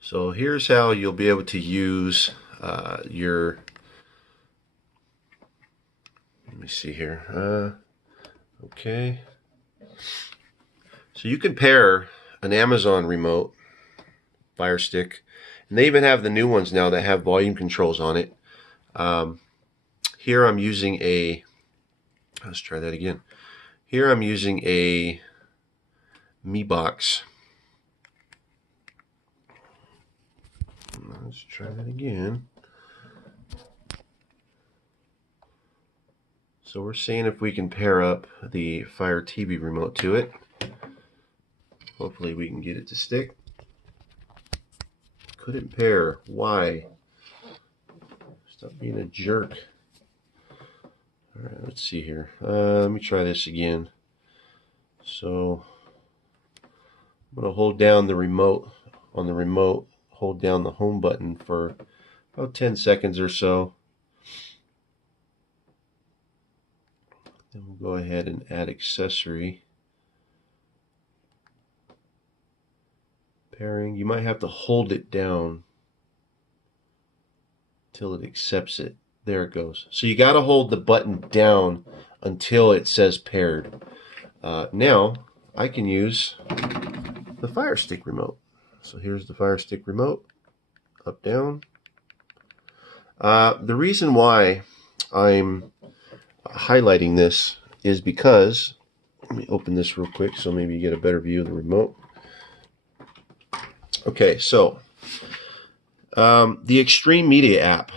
So here's how you'll be able to use let me see here. Okay. So you can pair an Amazon remote, Fire Stick, and they even have the new ones now that have volume controls on it. Here I'm using let's try that again. Here I'm using a Mi Box. Let's try that again. So we're seeing if we can pair up the Fire TV remote to it. Hopefully we can get it to stick. Couldn't pair. Why? Stop being a jerk. Alright, let's see here. Let me try this again. So I'm going to hold down the remote. On the remote, hold down the home button for about 10 seconds or so. Then we'll go ahead and add accessory. Pairing. You might have to hold it down till it accepts it. There it goes. So you got to hold the button down until it says paired. Now I can use the Fire Stick remote. So here's the Fire Stick remote. Up, down. The reason why I'm highlighting this is because, let me open this real quick so maybe you get a better view of the remote. Okay, so the Extreme Media app.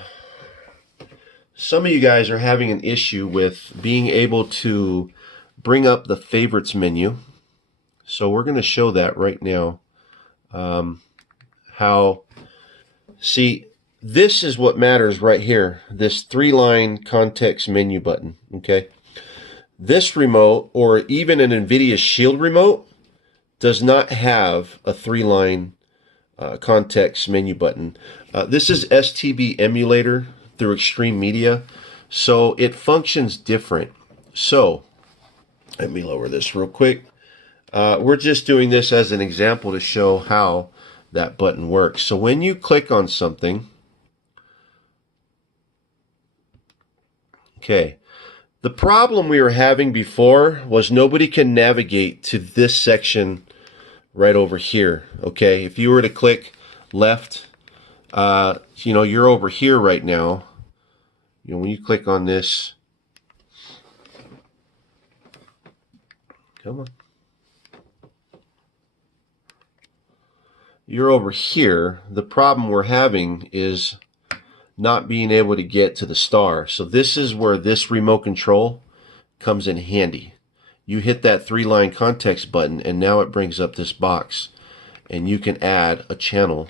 Some of you guys are having an issue with being able to bring up the favorites menu. So we're going to show that right now. See, this is what matters right here. This 3-line context menu button. Okay. This remote, or even an NVIDIA Shield remote, does not have a 3-line context menu button. This is STB emulator through Extreme Media, so it functions different. So let me lower this real quick. We're just doing this as an example to show how that button works. So when you click on something, okay, the problem we were having before was nobody can navigate to this section right over here. Okay, if you were to click left, you're over here right now. When you click on this, come on, you're over here. The problem we're having is not being able to get to the star. So this is where this remote control comes in handy. You hit that 3-line context button and now it brings up this box and you can add a channel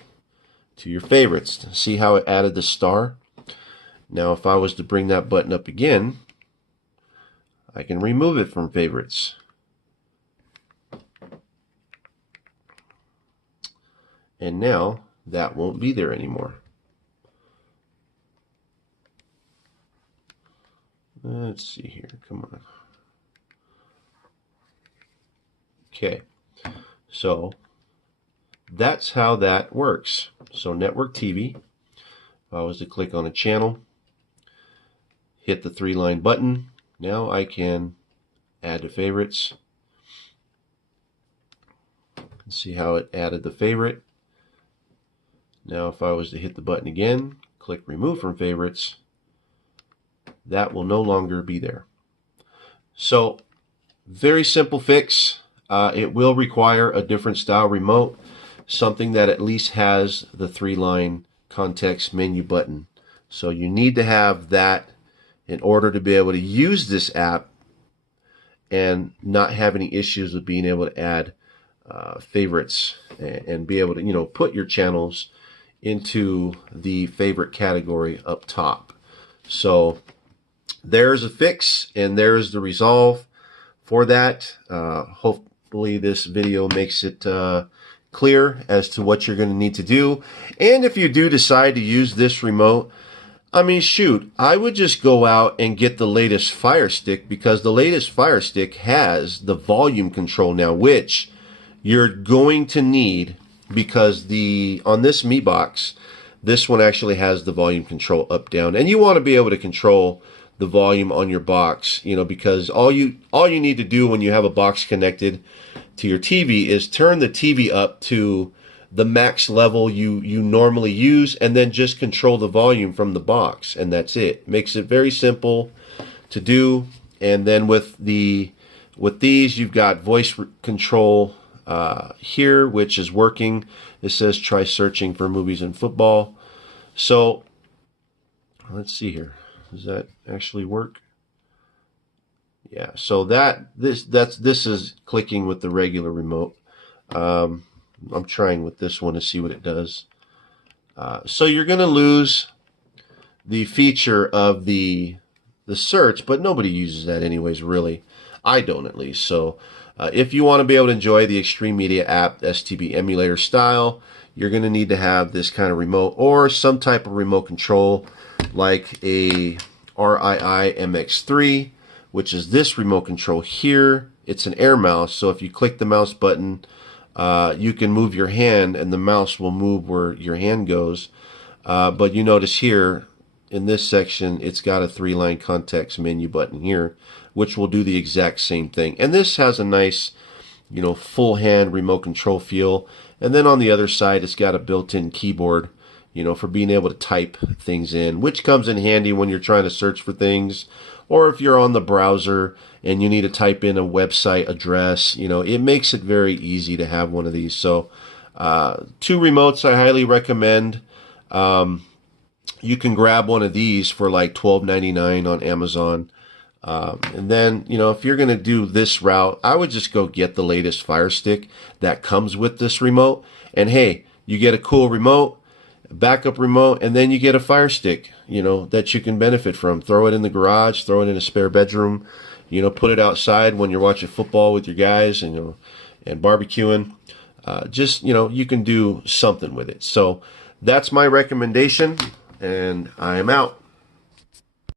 to your favorites. See how it added the star? Now if I was to bring that button up again, I can remove it from favorites. And now that won't be there anymore. Let's see here. Come on. Okay. So that's how that works. So network TV. If I was to click on a channel, hit the 3-line button, now I can add to favorites. See how it added the favorite. Now if I was to hit the button again, click remove from favorites, that will no longer be there. So very simple fix. It will require a different style remote, something that at least has the 3-line context menu button. So you need to have that in order to be able to use this app and not have any issues with being able to add favorites and be able to put your channels into the favorite category up top. So there's a fix and there's the resolve for that. Hopefully this video makes it clear as to what you're going to need to do. And if you do decide to use this remote, I mean, shoot, I would just go out and get the latest Fire Stick, because the latest Fire Stick has the volume control now, which you're going to need because on this Mi Box, this one actually has the volume control up, down, and you want to be able to control the volume on your box, because all you need to do when you have a box connected to your TV is turn the TV up to the max level you normally use, and then just control the volume from the box, and that's it. Makes it very simple to do. And then with these, you've got voice control here, which is working. It says try searching for movies and football. So let's see here. Does that actually work? Yeah. So this is clicking with the regular remote. I'm trying with this one to see what it does. So you're going to lose the feature of the search, but nobody uses that anyways, really. I don't, at least. So if you want to be able to enjoy the Extreme Media app STB emulator style, you're going to need to have this kind of remote or some type of remote control like a RII MX3, which is this remote control here. It's an air mouse, so if you click the mouse button, you can move your hand and the mouse will move where your hand goes. But you notice here in this section, it's got a 3-line context menu button here, which will do the exact same thing. And this has a nice, full hand remote control feel. And then on the other side, it's got a built-in keyboard, for being able to type things in, which comes in handy when you're trying to search for things, or if you're on the browser and you need to type in a website address. It makes it very easy to have one of these. So 2 remotes I highly recommend. You can grab one of these for like $12.99 on Amazon. And then, if you're going to do this route, I would just go get the latest Fire Stick that comes with this remote. And hey, you get a cool remote, backup remote, and then you get a Fire Stick, that you can benefit from. Throw it in the garage, throw it in a spare bedroom, put it outside when you're watching football with your guys and barbecuing. Just, you can do something with it. So that's my recommendation, and I am out.